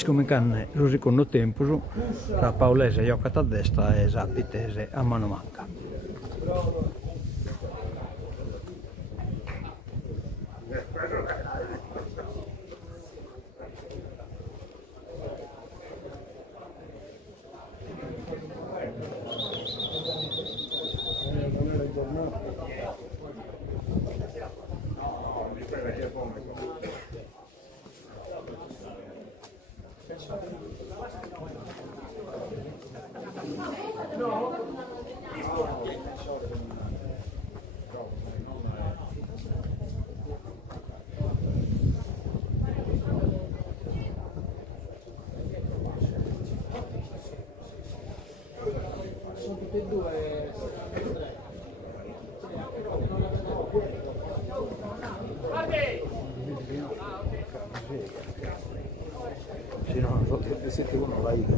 siccome canne lo riconosco tempo, la Paolese giocata a destra e Zapitese a mano manca. Sono tutti e due. Sì, no, non so, siete uno la Iga.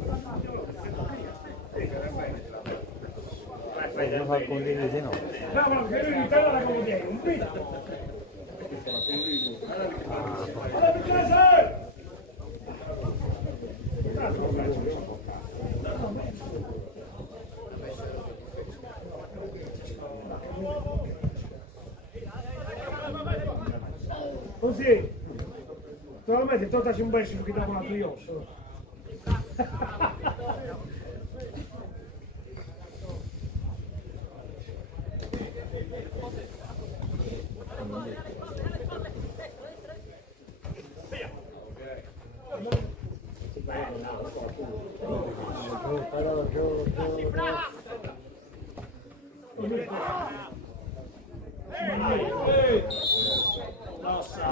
Non fa condividere, no. No, ma che lui l'Italia la conviene, un pizzo. Allora, Piccese! Così, naturalmente toccaci un bel che dopo la trioso.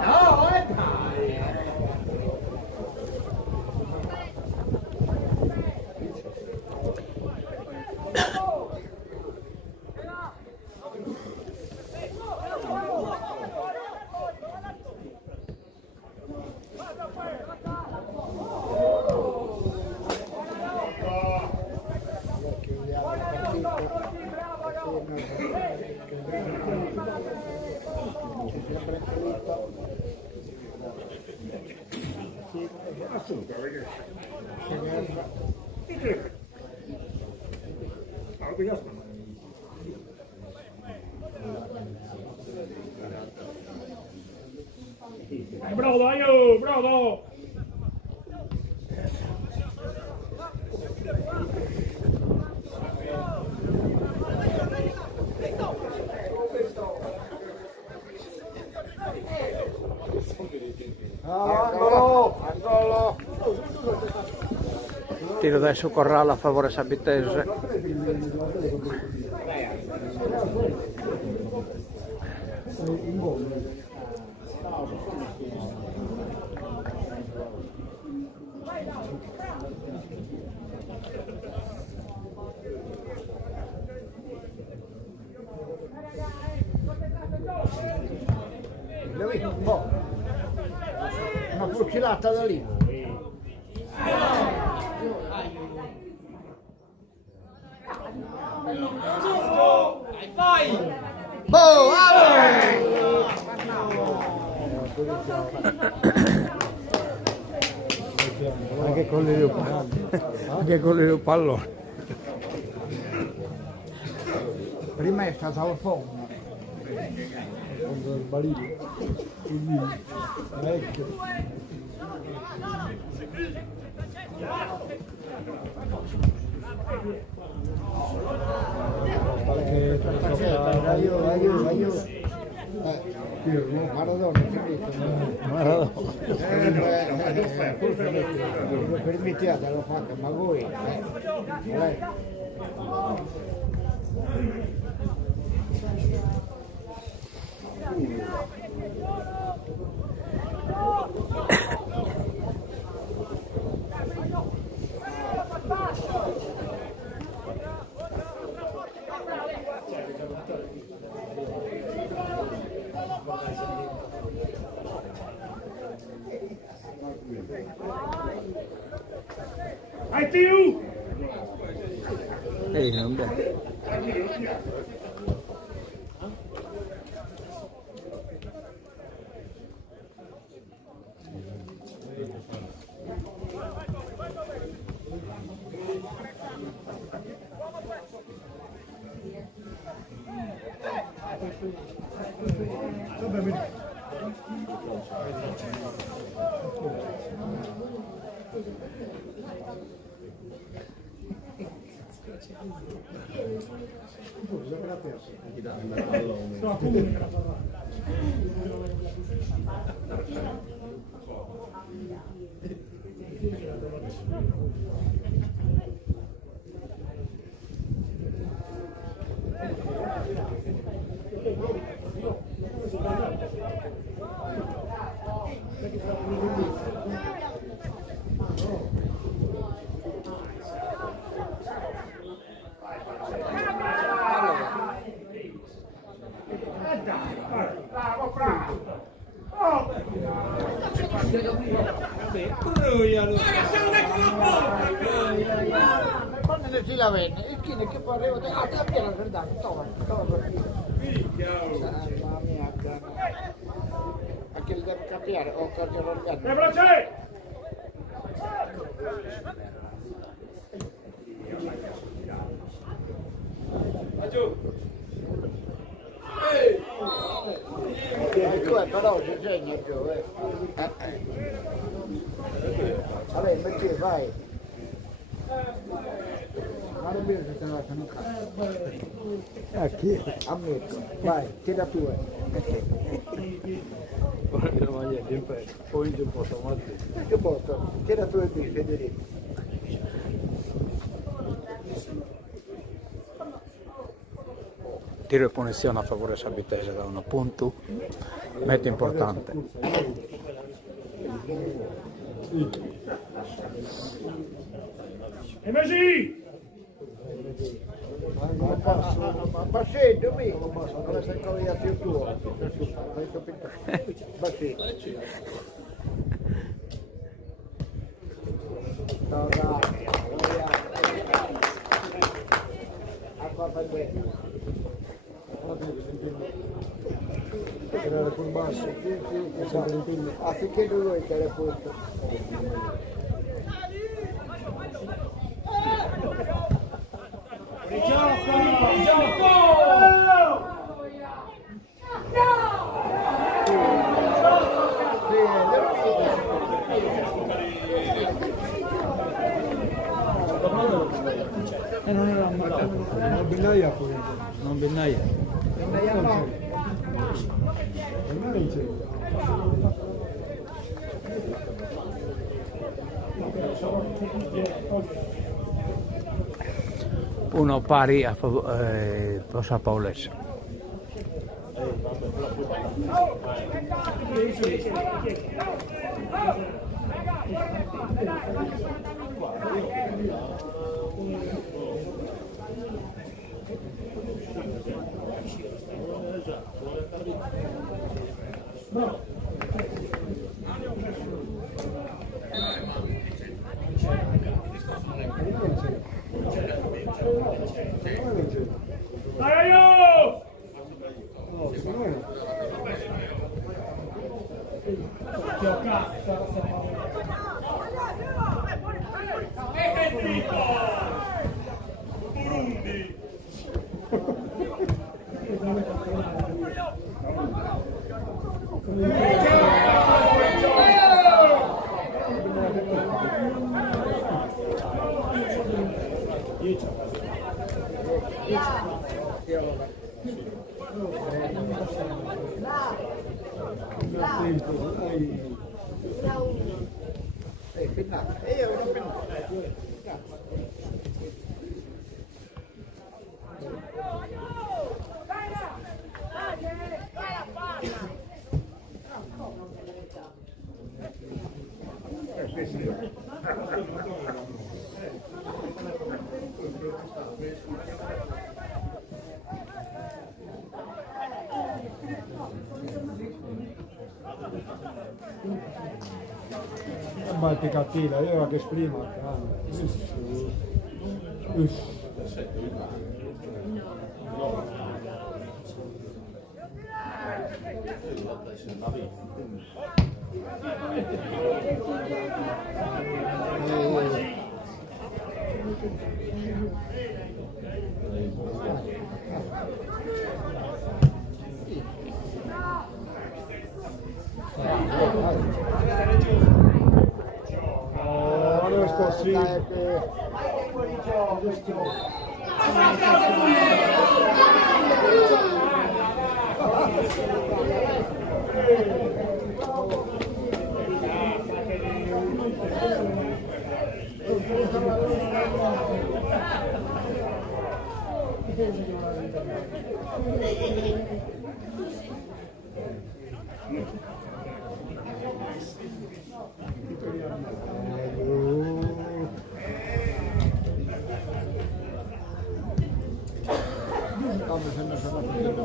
No, dai! Bravo, dai, oh, bravo! Angolo! Tiro adesso Corralo a favore Sabitese. Una fucilata da lì. Vai! Oh, Anche con anche con il pallone. prima è stata al fondo. Quando il balino. Vecchio. Aiuto. Maradona è finito. Maradona. Permettiate lo fate, ma voi. Hai più! Ehi, non bene. No, comunica. Quando ne si la venne, il chine che pareva, ah, ti appena la verdad, toma per mamma mia, a che li devo capire, o cogliere l'organo. Le braccia! Ecco, però si segna più, Vabbè, perché vai? Ma non vedo se te la lasciano in casa. A chi? A me, vai, tira tu. Guarda la maglietta in pezzo, poi un po' stamattina. Che posto? Tira tu e qui, Federico. Tiro e punizione a favore Sabitese da un punto, molto importante. E Messi! Ma Bassetto, mi? Come sei collegato il tuo? Bassetto. No, dai, acqua per me. Tirare sul basso, affinché lui te l'ha posto. E non era un Binaia pure. non Bennaia. Uno pari a Posa Paulessa. Balti cattiva, io che esprimo. Oh, adesso sì. Come se ne sono finito.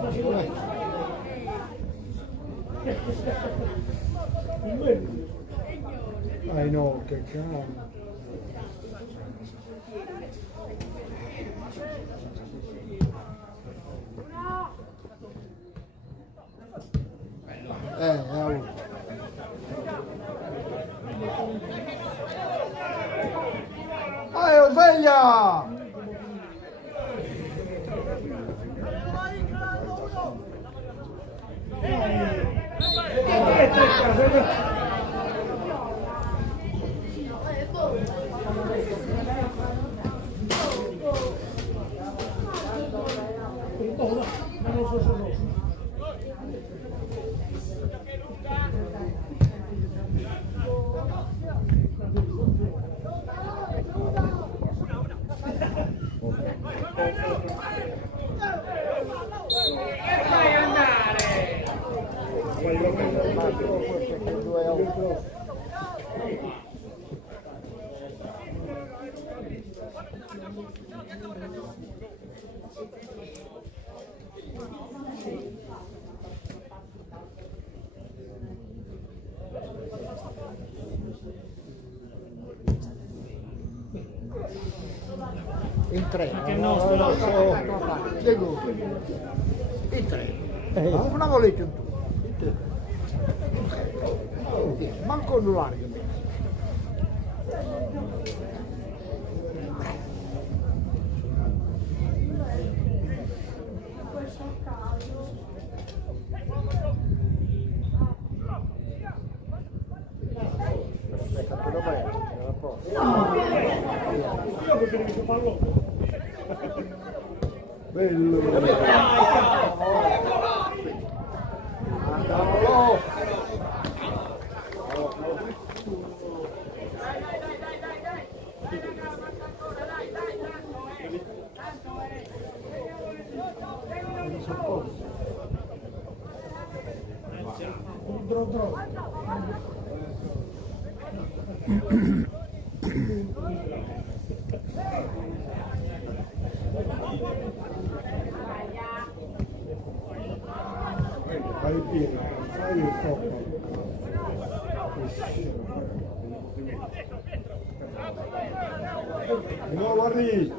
No, che cazzo. Sveglia! In tre. Ma che nostro? In tre. Una volete in tu. Manco un largo. Io preferisco farlo. Bello. Fai pieno, fai il tocco. No, guardi!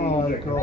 Oh, ecco.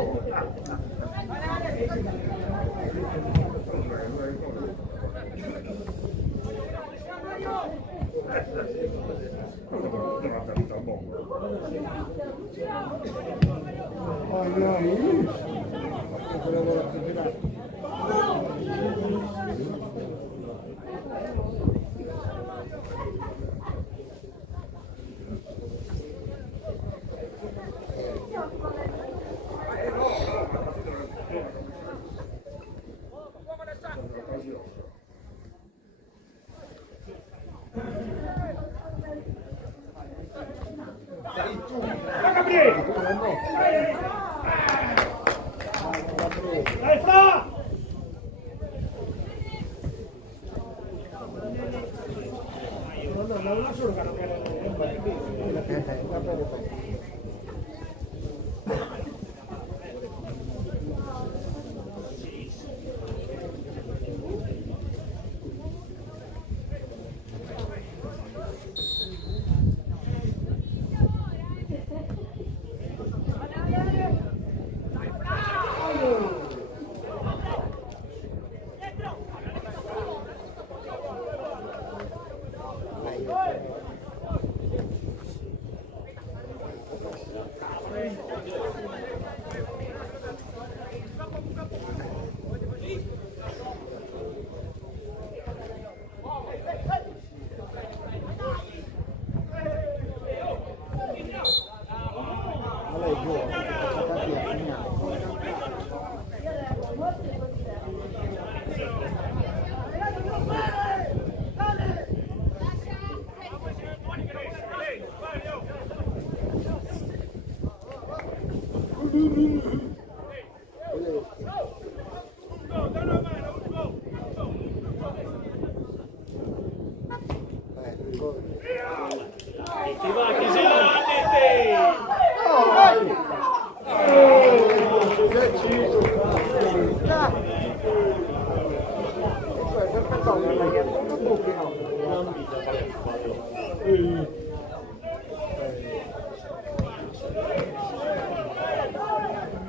Ti va che sei là,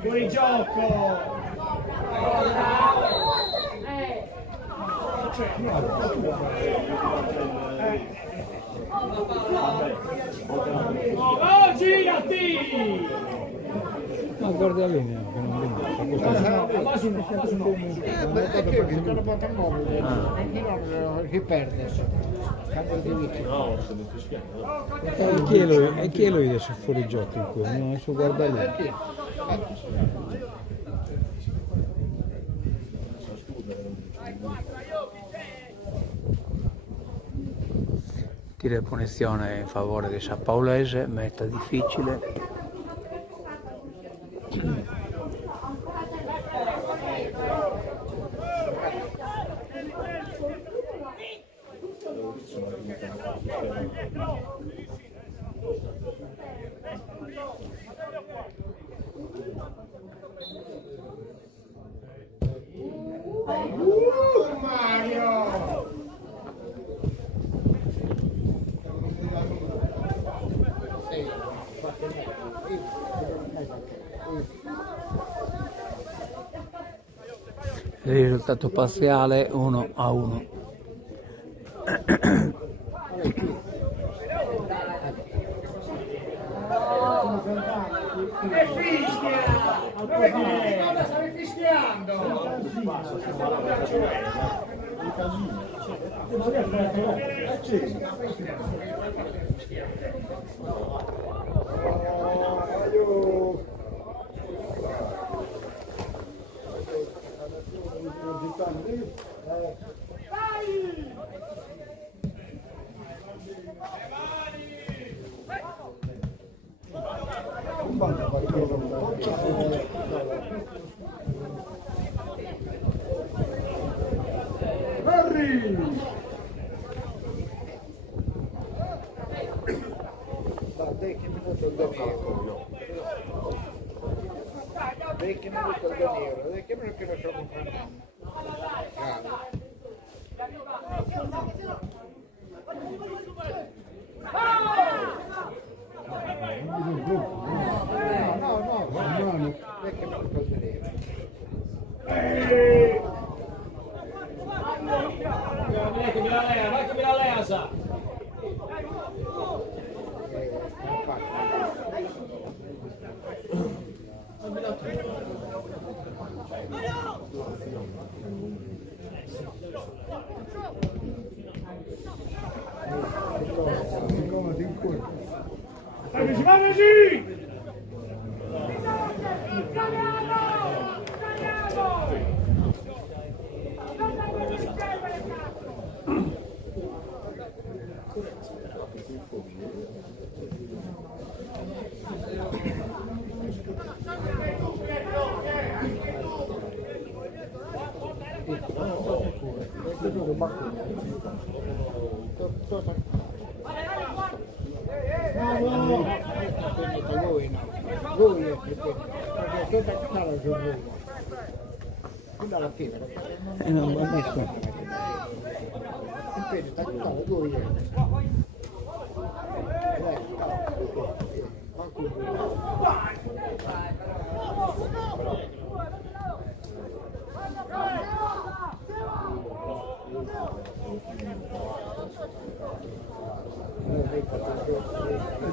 fuori gioco. Oh, girati! Ma guarda lì, che non Perché se non porta il mobile, non si perde. Cambio di vita. E chi è lui adesso fuori gioco in cui? Non so, guarda lì. Tiro di punizione in favore di San Paolese, meta difficile. Il risultato parziale 1-1. E fischia! Dove stavi fischiando?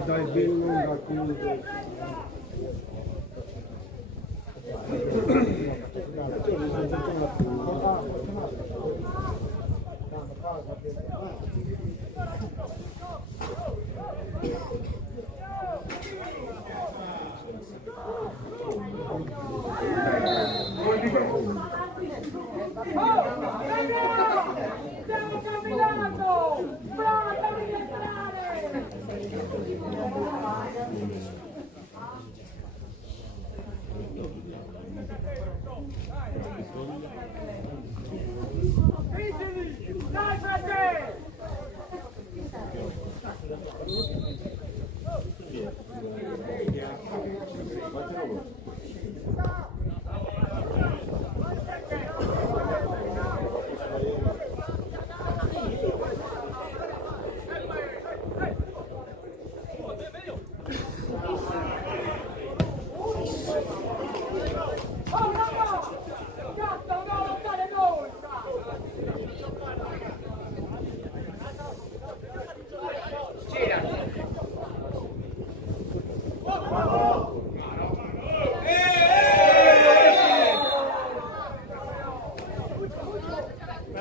Dai ben lunga qui. Stiamo camminando! Brava, fammi entrare!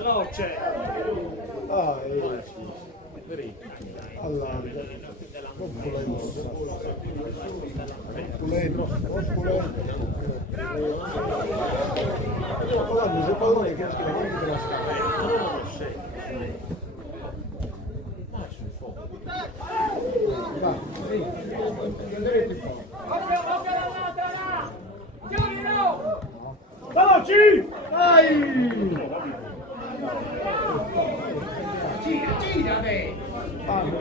veloce. Ah, allarga. Opulento. Guarda, se pallone che esce fuori della scala. Veloci! Gira, te! Basta.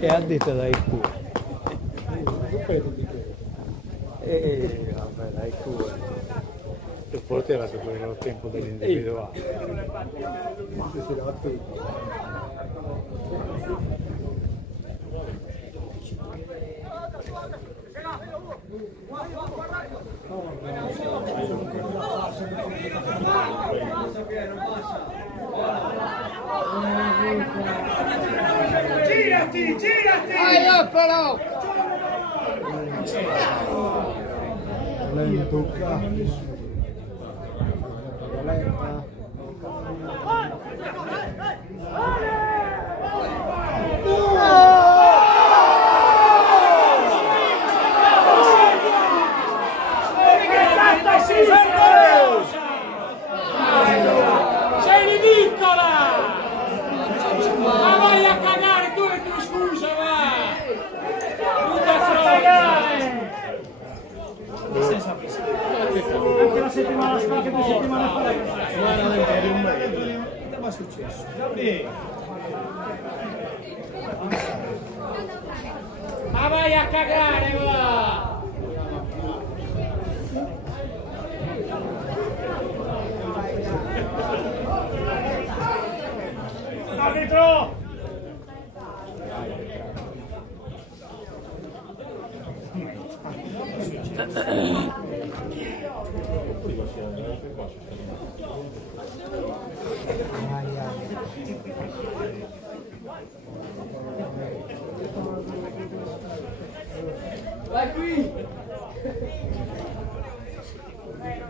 E a dita dai cuore. Vabbè, dai cuore. Il portiere si pone il tempo dell'individuale. Girati! Però! Lento, Sei ridicola! Ma vai a cagare tu e ti scusa, va! Anche la settimana scorsa, 2 settimane fa. Cosa è successo? Ma vai a cagare, va! Arbitro! Vai qui! Dai,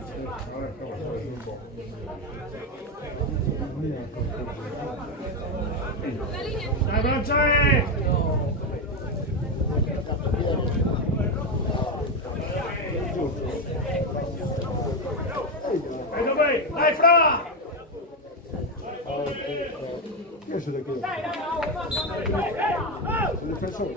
e dov'è? Dai, Fra! Io sono qui. Il difensore.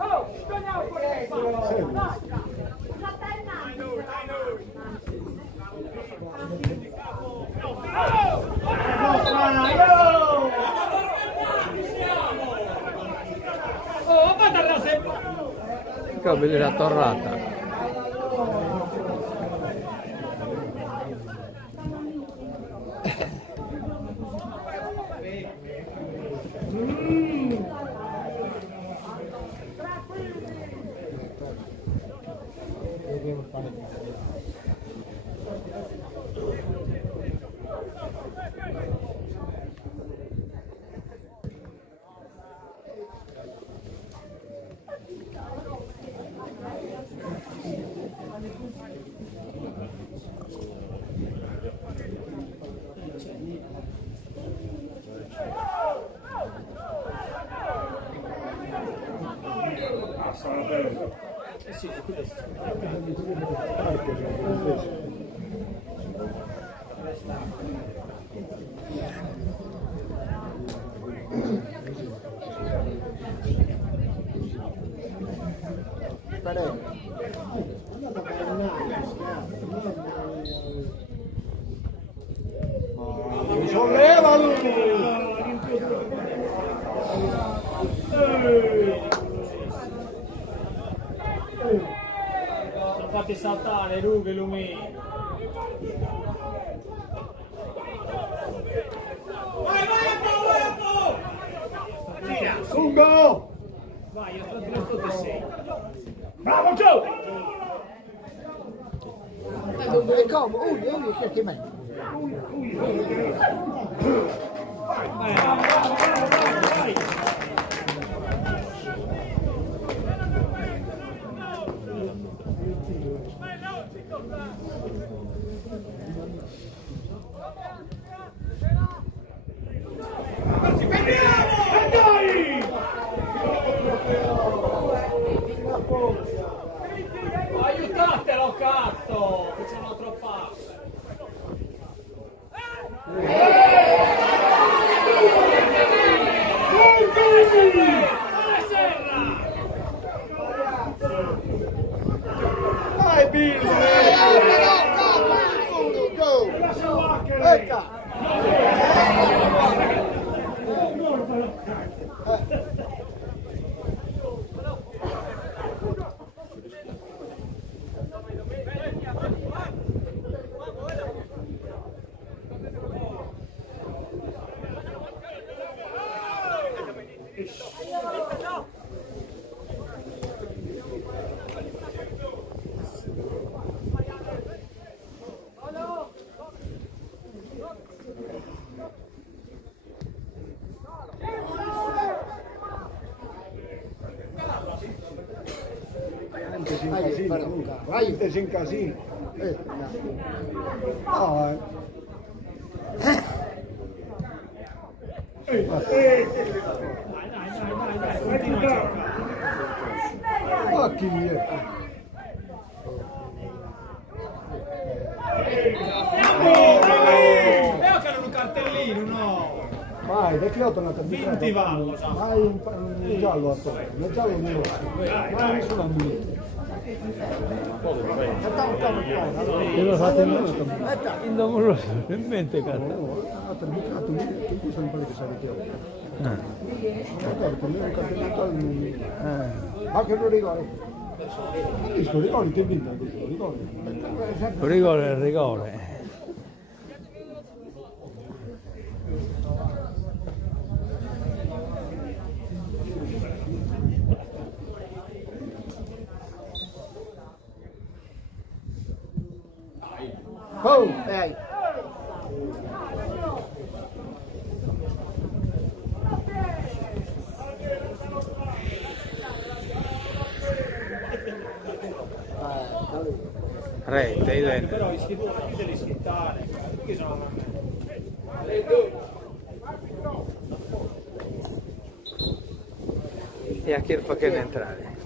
Oh, guarda sempre! Cabile la torrata. Sono fatti saltare rughe lumi. Vai a tu! Lungo! Vai, io sto te sei. Bravo, Joe! E come? Uno che ti mette. Vai, Te si incasina. no. No, Ma chi è? Veo che hanno un cartellino, no? Vai, da che ho tornato a Vinti Vallo, sa. Vai in giallo attorno, nel giallo non lo vai nessuna mia. Io lo fate in non lo so, in mente cazzo. Tutti sono quelli che sarete oggi. Perché io un campionato ma che lo ricordo? Lo ricordi, ti vinto, lo ricordi? Rigore è rigore. Oh, dai. Rete, idem. Però devi schittare. Perché sono E a chi fa che ne entrare?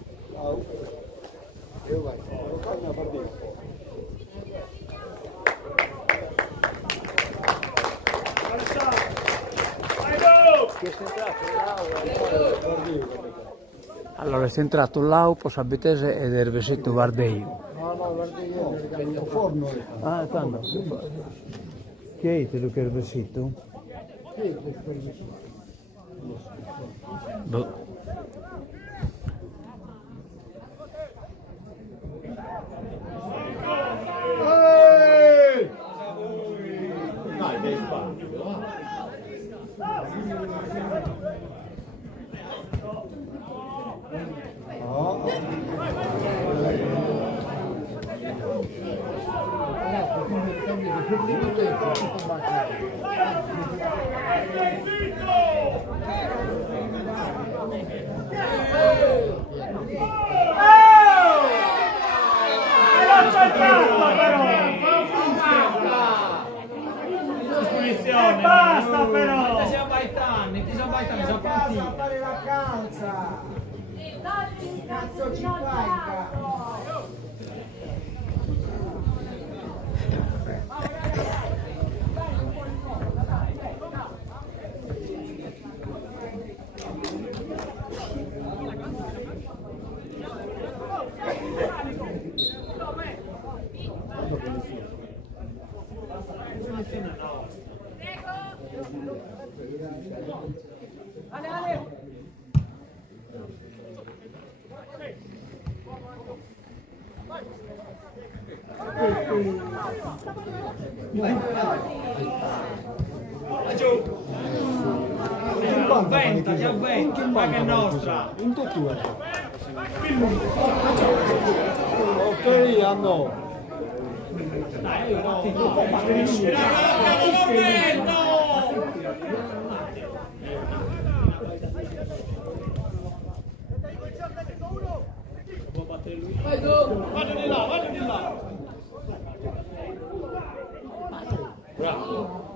Io vai, lo cambia partita. Allora, è entrato l'Aupo, Sabitese ed Ervesito Guardeio. No, guarda io. Forno. Ah, tanto. Chi è te che Ervesito? Boh. Dai, dai spazio. basta però! Ti siamo baitani, siamo partiti! A fare vacanza! Cazzo ci fai? Ti avventa, ma che è nostra! In tutti ok, hanno. Dai, io no! Vado di là! Bravo!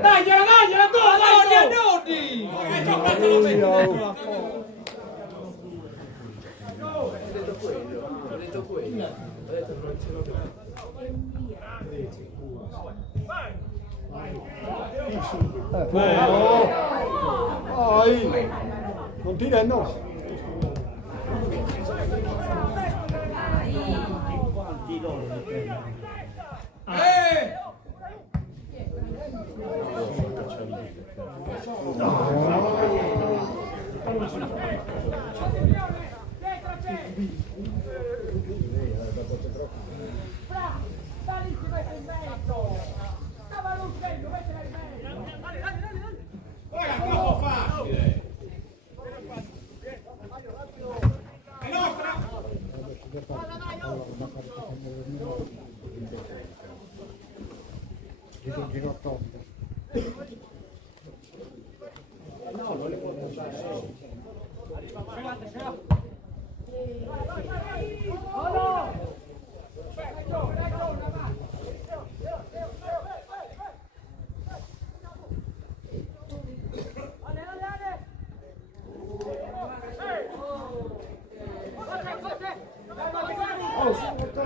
Dagliela, Dodi! Che cazzo lo vedo? Non ti renno. Guarda, troppo facile! È nostra!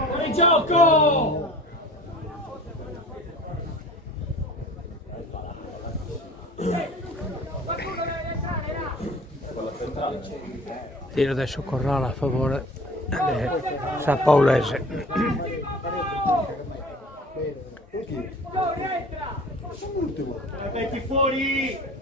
Fuori gioco! Tiro adesso Corrale a favore San Paolese. Metti fuori!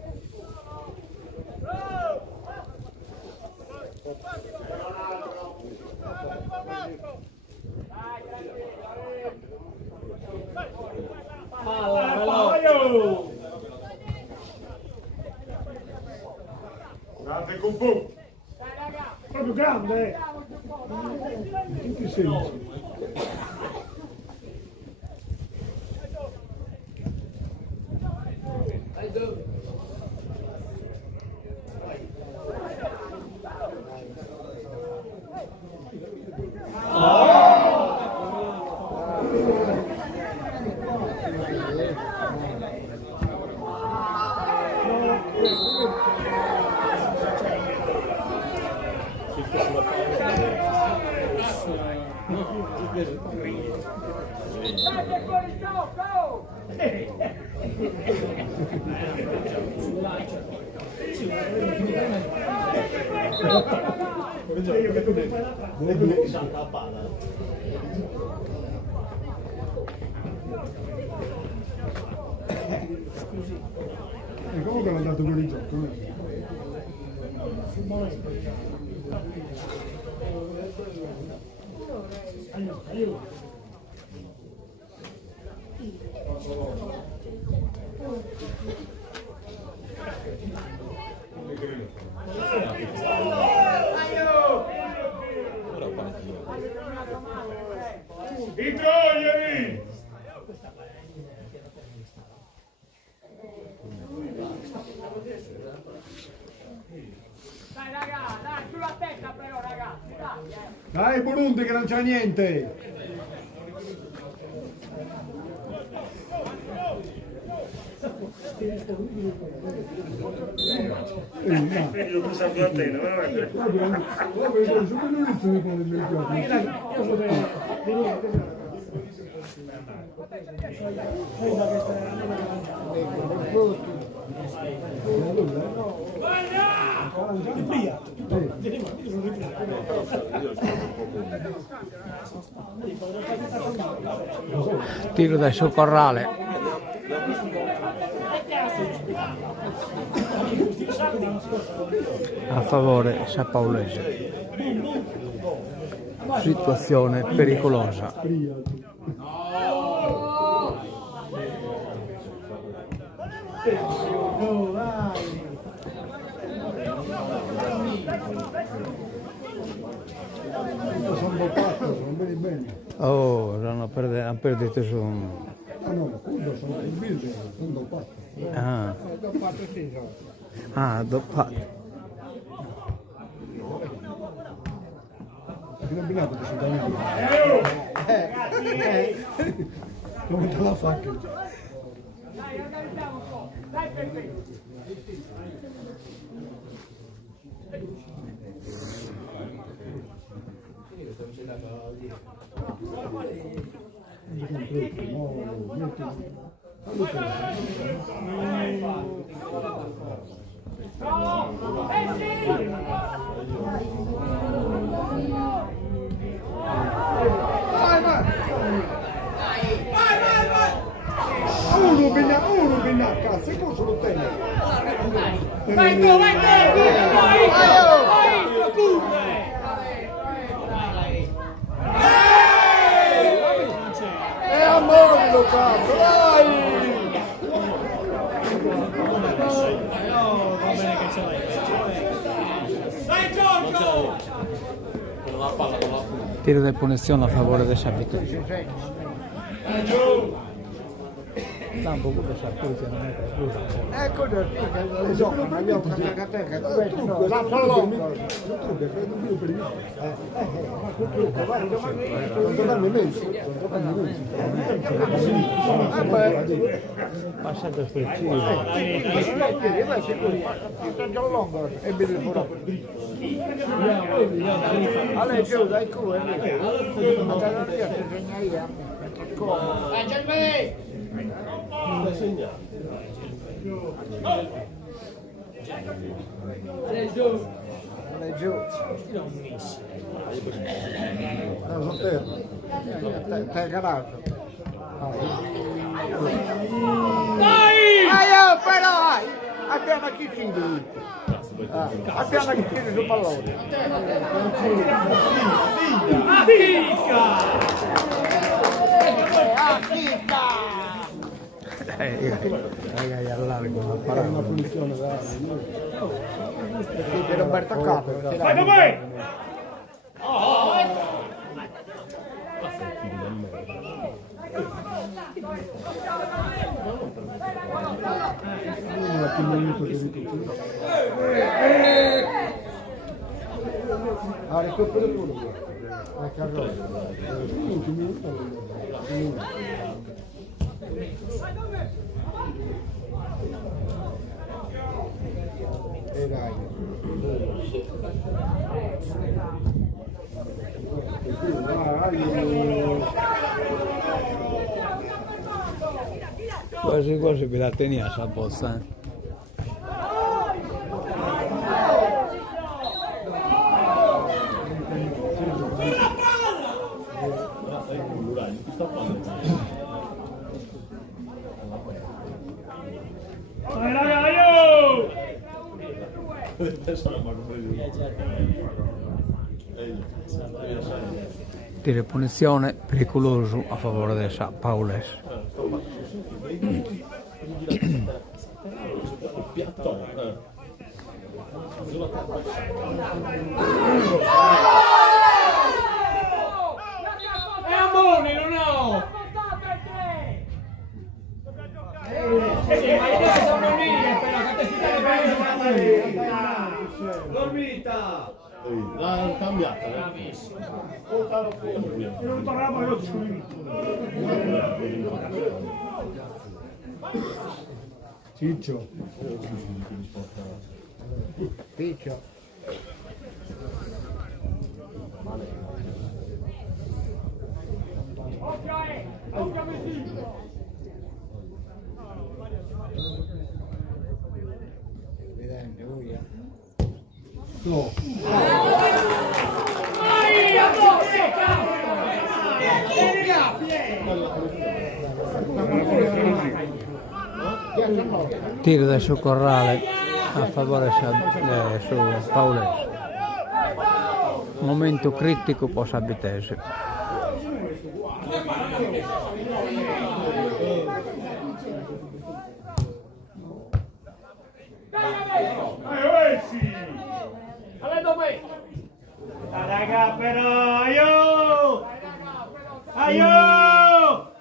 Grande Cupu! Proprio grande! In che senso? E comunque l'hanno dato per il gioco, no? I troiani! Dai raga, dai, sulla testa però ragazzi, dai. Dai Burundi che non c'è niente! Io mi sa a te, veramente. Io sono Tiro adesso Corrale a favore San Paolese. Situazione pericolosa. sono doppato, sono bene. Oh, hanno perdito su un... Ah no, quello sono il builder, sono doppato. Ah, Doppato sì, no. doppato. Che non binato che sono come te la fa che... Dai, organizziamo un po'. Dai perfetto. Uno binà, cazzo, e cosa lo tiene? Vai tu, vai te! Vai, pure! E a morto, cazzo, dai! Vai Giorgio! Tiro di punizione a favore del Sabito. campo quello sapete non è per Ecco, giocano, abbiamo una cateca, Dunque, l'altro longo. per il non tornarmi mesi. passato preciso. Sto longo e vedo fuori. Allora, giù, dai, come? Ma te non riesco a segnare io. Come? Gianni! Allora, giù. No, sono fermo. T'hai calato. Vai! Però! Abbiamo chi fili. Abbiamo chi fili sul pallone. Ragazzi, allargo, non Era una punizione da... Di Roberto Capo. Vai, vai! Una più minuto di tutti. Ah, recupero pure. Carlo. 15 minuti. E dai. quasi quasi vi la tenia sta bozza. Vai, raga, io! Tiro di punizione pericoloso a favore del Sao Paulo. È Amone, non ho! Sì, ma io sono lì, però che te Dormita! L'ha cambiata, Non parlavo io di Ciccio. Piccio. Evidente, lui No. Vai, Amone, cazzo! Tiro del suo corrale a favore su Paulo. Momento critico per Sabitese. Raga, però, aiuto! Aiuto!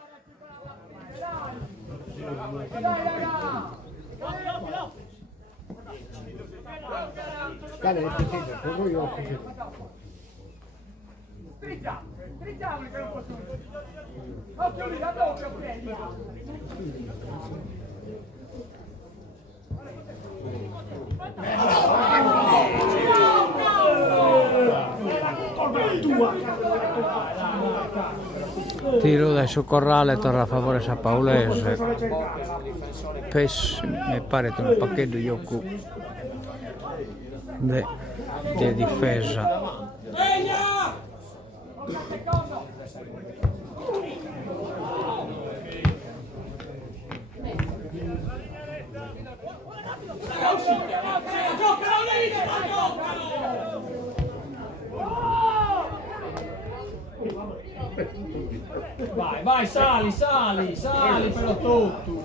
Dale, presente, proprio io ho sentito. Strizziamo che non posso. Occhio lì, da dove prendi? Tiro del suo corrale torna a favore Sao Paulese. Mi pare che un pacchetto di Yoku di difesa. Vai, vai, sali però tutto.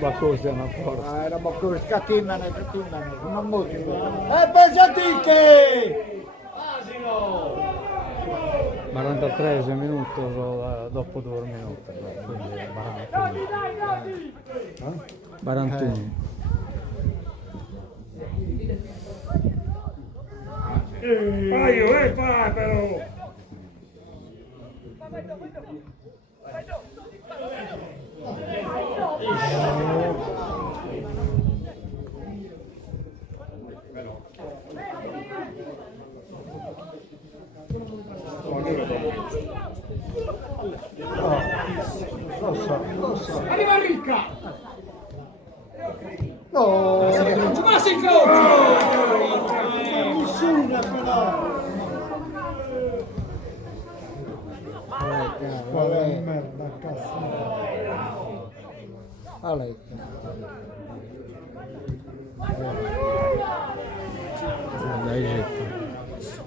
Ma cosa una porta? Era molto scattinane, non molto. Pesatiche! 43 minuti dopo 2 minuti, quindi 41. Vai, vai però! Arriva Ricca! No! Ma si incrocia! Nessuna però! Quale merda, cazzo! Dai, getto.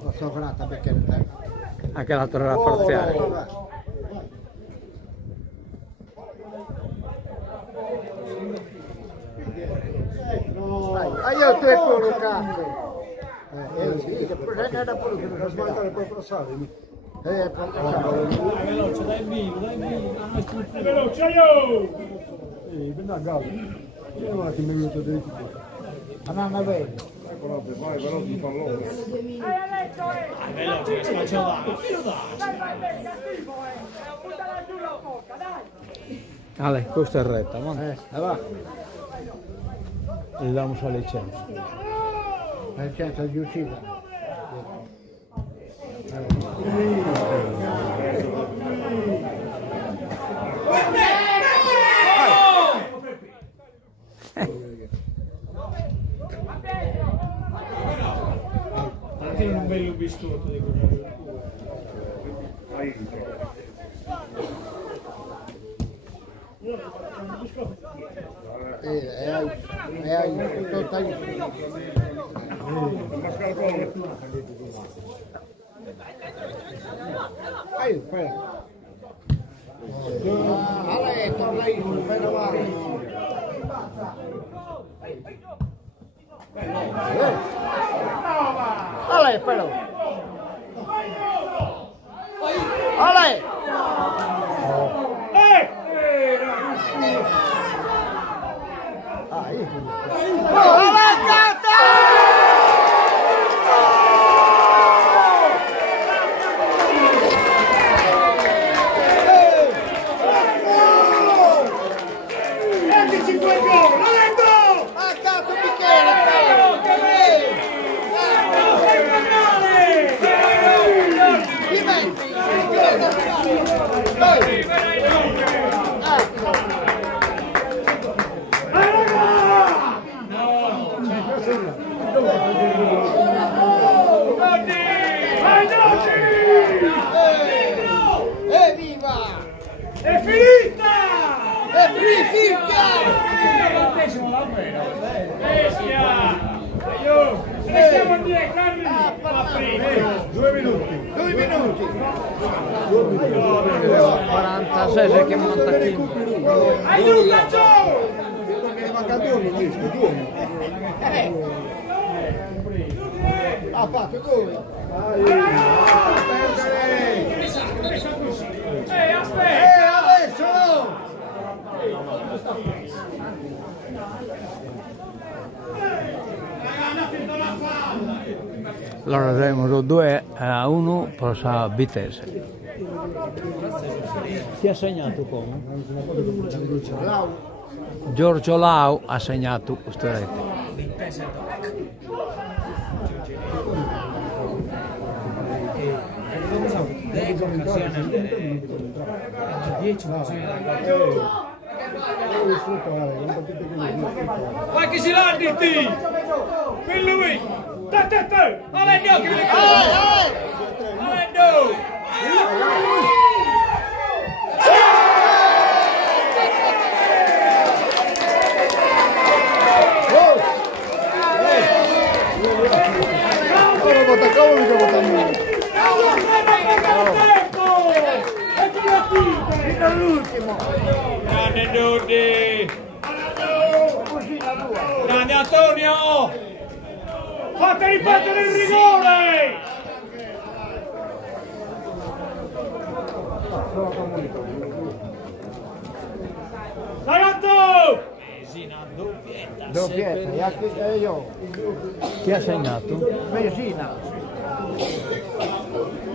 La sovrata perché te. Anche l'altro era parziale. Io te pure cazzo. Sì, che era pure che Per sbagliare poi passare. Veloce, dai vivo, hanno istrutto. Veloce, io! Vieni a galla. Io non è che mi è venuto dritto. Ma non è vero. Ecco, vai, veloce il pallone. Veloce, spacciolata. Ale, questo è retta, ma Va. gli diamo la licenza. Licenza di uscita. Anche un bello biscotto di quello. Torna io, per avanti. Ale, però. Ale! È finita! È finita! Bestia! Aiuto! Restiamo dietro, Carli! 2 minuti. 2 minuti! 46 che monta chi? Aiutaci! Ne manca 2 minuti, 2. Ha fatto 2! Aspetta! Adesso! Allora avremo 2-1 per la Vitesse. Chi ha segnato come? Giorgio Lau ha segnato questa rete. Vai che si landiti! Per lui! Te! Alendo che viene qui! Alendo! Fino all'ultimo! Grande Dodi! Grande Antonio! Fate ribattere il rigore! Ragazzo! Doppietta, e anche io. Chi ha segnato? Mesina.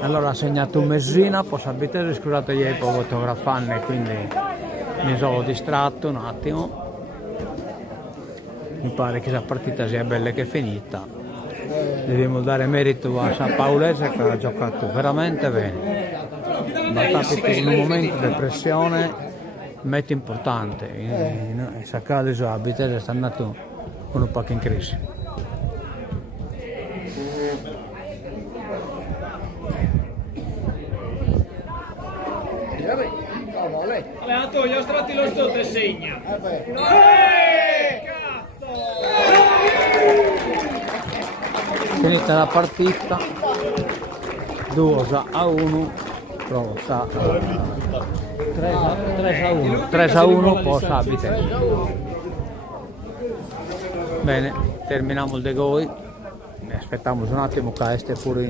Allora ha segnato Messina, poi Sabitese, scusate ieri per fotografarne, quindi mi sono distratto un attimo. Mi pare che la partita sia bella che finita. Dobbiamo dare merito a San Paolese che ha giocato veramente bene. Ma capito in un momento di pressione molto importante. In Saccaglio Sabitese sta andato con un po' in crisi. Vabbè Antonio, stratti lo sto te segna. Finita la partita 2-1, però sta 3-1 poi Sabitese. Bene, terminiamo il degoi. Aspettiamo un attimo che este pure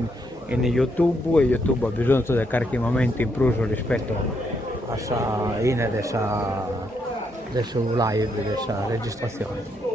in YouTube, e YouTube ha bisogno di caricamenti in più rispetto a essa in adesso live, dessa registrazione.